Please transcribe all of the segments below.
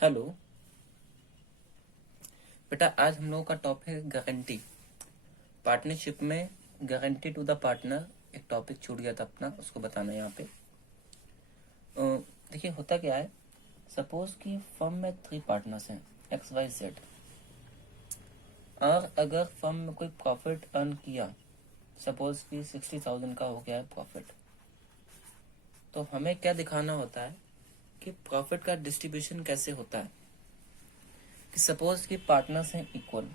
Hello बेटा, आज हम लोगों का टॉपिक है गारंटी। पार्टनरशिप में गारंटी टू द पार्टनर एक टॉपिक छूट गया था अपना, उसको बताना है यहाँ पे। देखिए होता क्या है, सपोज कि फर्म में 3 पार्टनर्स हैं XYZ, और अगर फर्म में कोई प्रॉफिट अर्न किया, सपोज कि 60,000 का हो गया है प्रॉफिट, तो हमें क्या दिखाना होता है कि प्रॉफिट का डिस्ट्रीब्यूशन कैसे होता है। कि सपोज कि पार्टनर्स हैं equal,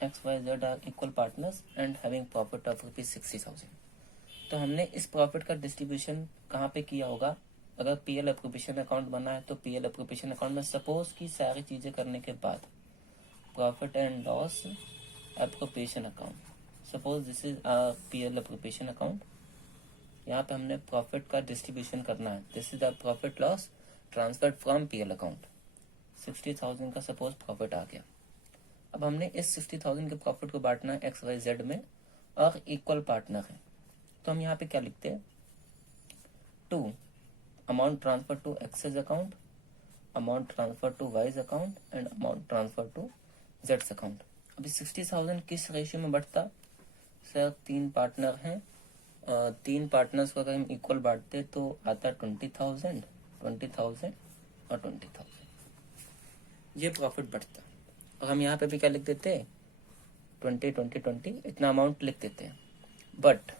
XYZ are equal partners and having profit of ₹60,000। तो हमने इस प्रॉफिट का डिस्ट्रीब्यूशन कहाँ पे किया होगा? अगर PL एप्रोप्रिएशन अकाउंट बना है तो PL एप्रोप्रिएशन अकाउंट में सपोज की सारी चीजें करने के बाद profit and loss appropriation account, suppose this is PL appropriation account. यहाँ पे हमने प्रॉफिट का डिस्ट्रीब्यूशन करना है। This is the profit loss transferred from PL account. 60,000 का सपोज प्रॉफिट आ गया। अब हमने इस 60,000 के प्रॉफिट को बांटना है XYZ में और इक्वल पार्टनर है। तो हम यहाँ पे क्या लिखते हैं? To amount transfer to X's account, amount transfer to Y's account and amount transfer to जेड्स अकाउंट। अभी 60,000 किस रेशियो में बढ़ता? सर 3 पार्टनर हैं, 3 पार्टनर्स को अगर हम इक्वल बांटते तो आता 20,000, 20,000 और 20,000, ये प्रॉफिट बढ़ता। और हम यहाँ पे भी क्या लिख देते? 20, 20, 20 इतना अमाउंट लिख देते हैं। बट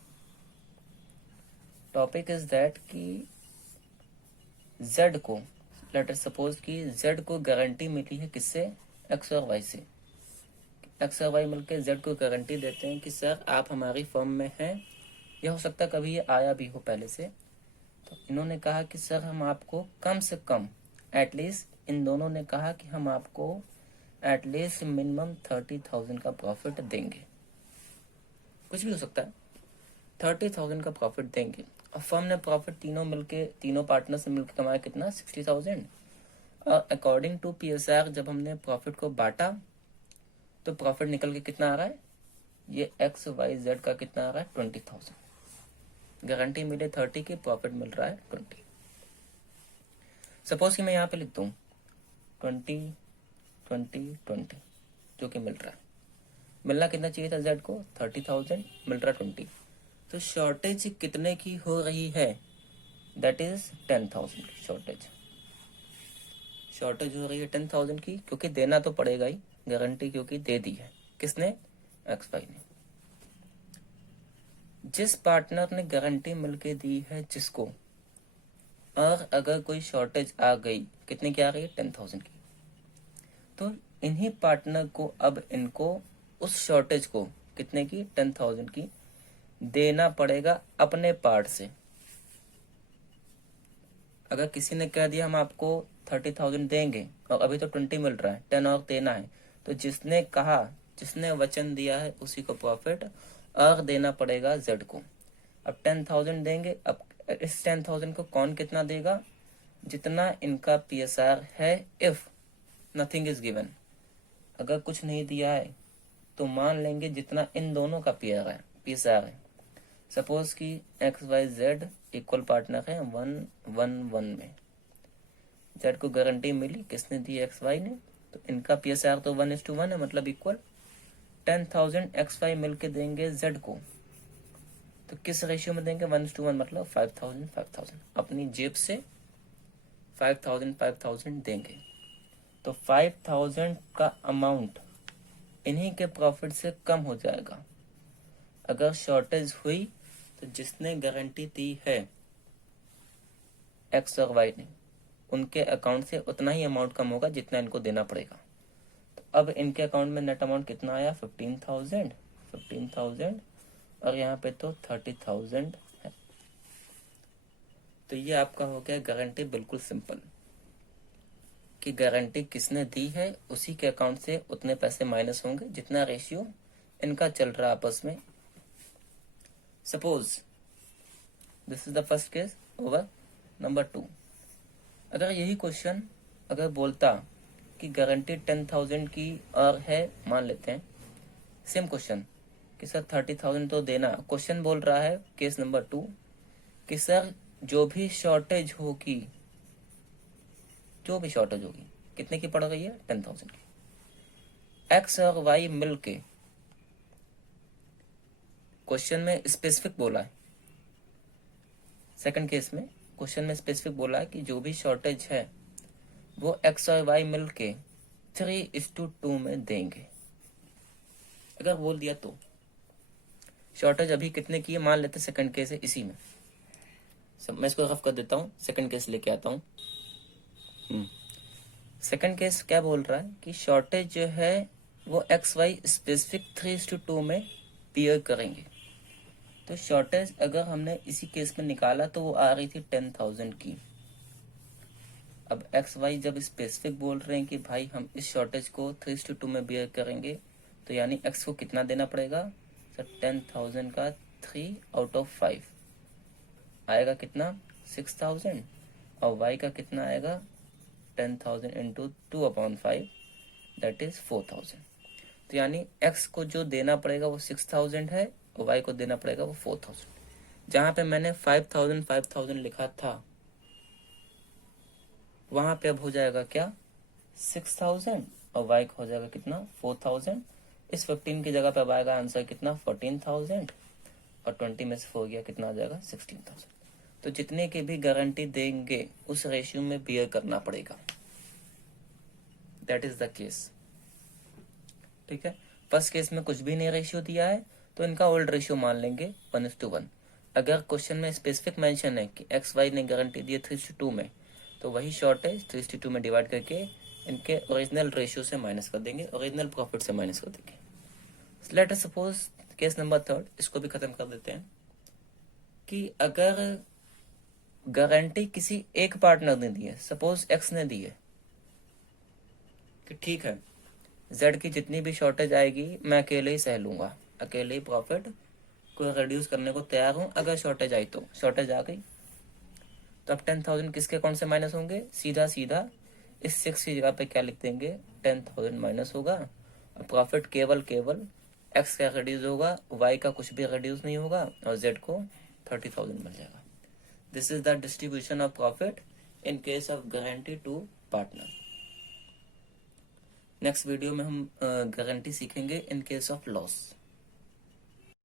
टॉपिक इज दैट कि Z को, लेटर सपोज कि Z को गारंटी मिली है किससे? X और Y से। X और Y मिलकर Z को गारंटी देते हैं कि सर आप हमारी फर्म में हैं। यह हो सकता है कभी ये आया भी हो पहले से। तो इन्होंने कहा कि सर हम आपको कम से कम, एटलीस्ट इन दोनों ने कहा कि हम आपको एटलीस्ट मिनिमम 30,000 का प्रॉफिट देंगे। कुछ भी हो सकता है, 30,000 का प्रॉफिट देंगे। और फर्म ने प्रॉफिट तीनों पार्टनर्स ने मिलकर कमाया कितना? 60,000। और अकॉर्डिंग टू PSR जब हमने प्रॉफिट को बांटा तो प्रॉफिट निकल के कितना आ रहा है? ये XYZ का कितना आ रहा है? 20,000। गारंटी मिले 30 की, प्रॉफिट मिल रहा है 20। सपोज कि मैं यहाँ पे लिख दूं 20, 20, 20, जो कि मिल रहा है। मिलना कितना चाहिए था Z को? 30,000, मिल रहा 20। तो शॉर्टेज कितने की हो रही है? दैट इज 10,000 की शॉर्टेज हो रही है 10,000 की, क्योंकि देना तो पड़ेगा ही, गारंटी क्योंकि दे दी है। किसने? XY ने। जिस पार्टनर ने गारंटी मिलके दी है जिसको, और अगर कोई शॉर्टेज आ गई, कितने की आ रही है? 10,000 की। तो इन्हीं पार्टनर को अब इनको उस शॉर्टेज को कितने की? 10,000 की देना पड़ेगा अपने पार्ट से। अगर किसी ने कह दिया हम आपको 30,000 देंगे और अभी तो 20 मिल रहा है, 10 और देना है, तो जिसने कहा, जिसने वचन दिया है उसी को प्रॉफिट और देना पड़ेगा Z को। अब 10,000 देंगे। अब इस 10,000 को कौन कितना देगा? जितना इनका PSR है, इफ नथिंग इज गिवन। अगर कुछ नहीं दिया है तो मान लेंगे जितना इन दोनों का PSR है। सपोज कि XYZ इक्वल पार्टनर है 1-1-1 में। Z को गारंटी मिली, किसने दी? XY ने। तो इनका PSR तो 1:1 है, मतलब इक्वल। 10,000 XY मिलके देंगे Z को, तो किस रेशियो में देंगे? 1:1, मतलब 5,000 5,000 अपनी जेब से 5,000 5,000 देंगे। तो 5,000 का अमाउंट इन्हीं के प्रॉफिट से कम हो जाएगा। अगर शॉर्टेज हुई तो जिसने गारंटी दी है X और Y ने, उनके अकाउंट से उतना ही अमाउंट कम होगा जितना इनको देना पड़ेगा। तो अब इनके अकाउंट में नेट अमाउंट कितना आया? 15,000 और यहाँ पे तो 30,000 है। तो ये आपका हो गया गारंटी। बिल्कुल सिंपल कि गारंटी किसने दी है उसी के अकाउंट से उतने पैसे माइनस होंगे जितना रेशियो इनका चल रहा है आपस में। Suppose this is the first case over. Number 2, अगर यही क्वेश्चन अगर बोलता कि गारंटी 10,000 की और है, मान लेते हैं सेम क्वेश्चन कि सर 30,000 तो देना। क्वेश्चन बोल रहा है केस नंबर 2 कि सर जो भी शॉर्टेज होगी कितने की पड़ गई है? 10,000 की। एक्स और वाई मिल के, क्वेश्चन में स्पेसिफिक बोला है, सेकंड केस में क्वेश्चन में स्पेसिफिक बोला है कि जो भी शॉर्टेज है वो एक्स और वाई मिल के 3:2 में देंगे। अगर बोल दिया तो शॉर्टेज अभी कितने की है मान लेते, सेकंड केस है इसी में। सब मैं इसको रफ कर देता हूँ, सेकंड केस लेके आता हूँ। सेकंड केस क्या बोल रहा है कि शॉर्टेज जो है वो एक्स वाई स्पेसिफिक 3:2 में बियर करेंगे। तो शॉर्टेज अगर हमने इसी केस में निकाला तो वो आ रही थी 10,000 की। अब एक्स वाई जब स्पेसिफिक बोल रहे हैं कि भाई हम इस शॉर्टेज को 3:2 में बियर करेंगे, तो यानी एक्स को कितना देना पड़ेगा सर? 10,000 का 3/5 आएगा कितना? 6,000। और वाई का कितना आएगा? 10,000 इंटू 2/5 दैट इज 4,000। तो यानी एक्स को जो देना पड़ेगा वो 6,000 है और वाई को देना पड़ेगा वो 4,000। जहां पे मैंने 5,000 लिखा था वहां पे अब हो जाएगा क्या? 6,000 और वाई का हो जाएगा कितना? 4,000। इस 15 की जगह पे अब आएगा आंसर कितना? 14,000 और 20 में से 4 गया कितना आ जाएगा? 16,000। तो जितने की भी गारंटी देंगे उस रेशियो में बियर करना पड़ेगा। That is the case. ठीक है, फर्स्ट केस में कुछ भी नहीं रेशियो दिया है तो इनका ओल्ड रेशियो मान लेंगे 1:1। अगर क्वेश्चन में स्पेसिफिक मेंशन है कि एक्स वाई ने गारंटी दी है 3:2 में, तो वही शॉर्टेज 3:2 में डिवाइड करके इनके ओरिजिनल रेशियो से माइनस कर देंगे, ओरिजिनल प्रॉफिट से माइनस कर देंगे। Let us suppose case number 3, इसको भी खत्म कर देते हैं, कि अगर गारंटी किसी एक पार्टनर ने दी है, सपोज एक्स ने दी है कि ठीक है जेड की जितनी भी शॉर्टेज आएगी मैं अकेले ही सह लूंगा, अकेले ही प्रॉफिट को रिड्यूस करने को तैयार हूं, अगर शॉर्टेज आई तो शॉर्टेज आ गई तो अब 10,000 किसके अकाउंट से माइनस होंगे? सीधा सीधा इस 6 की जगह पे क्या लिख देंगे? 10,000 माइनस होगा। प्रॉफिट केवल एक्स का रिड्यूस होगा, वाई का कुछ भी रिड्यूस नहीं होगा और जेड को 30,000 मिल जाएगा। This is the distribution of profit in case of guarantee to partner. Next video में हम गारंटी सीखेंगे इन केस ऑफ लॉस।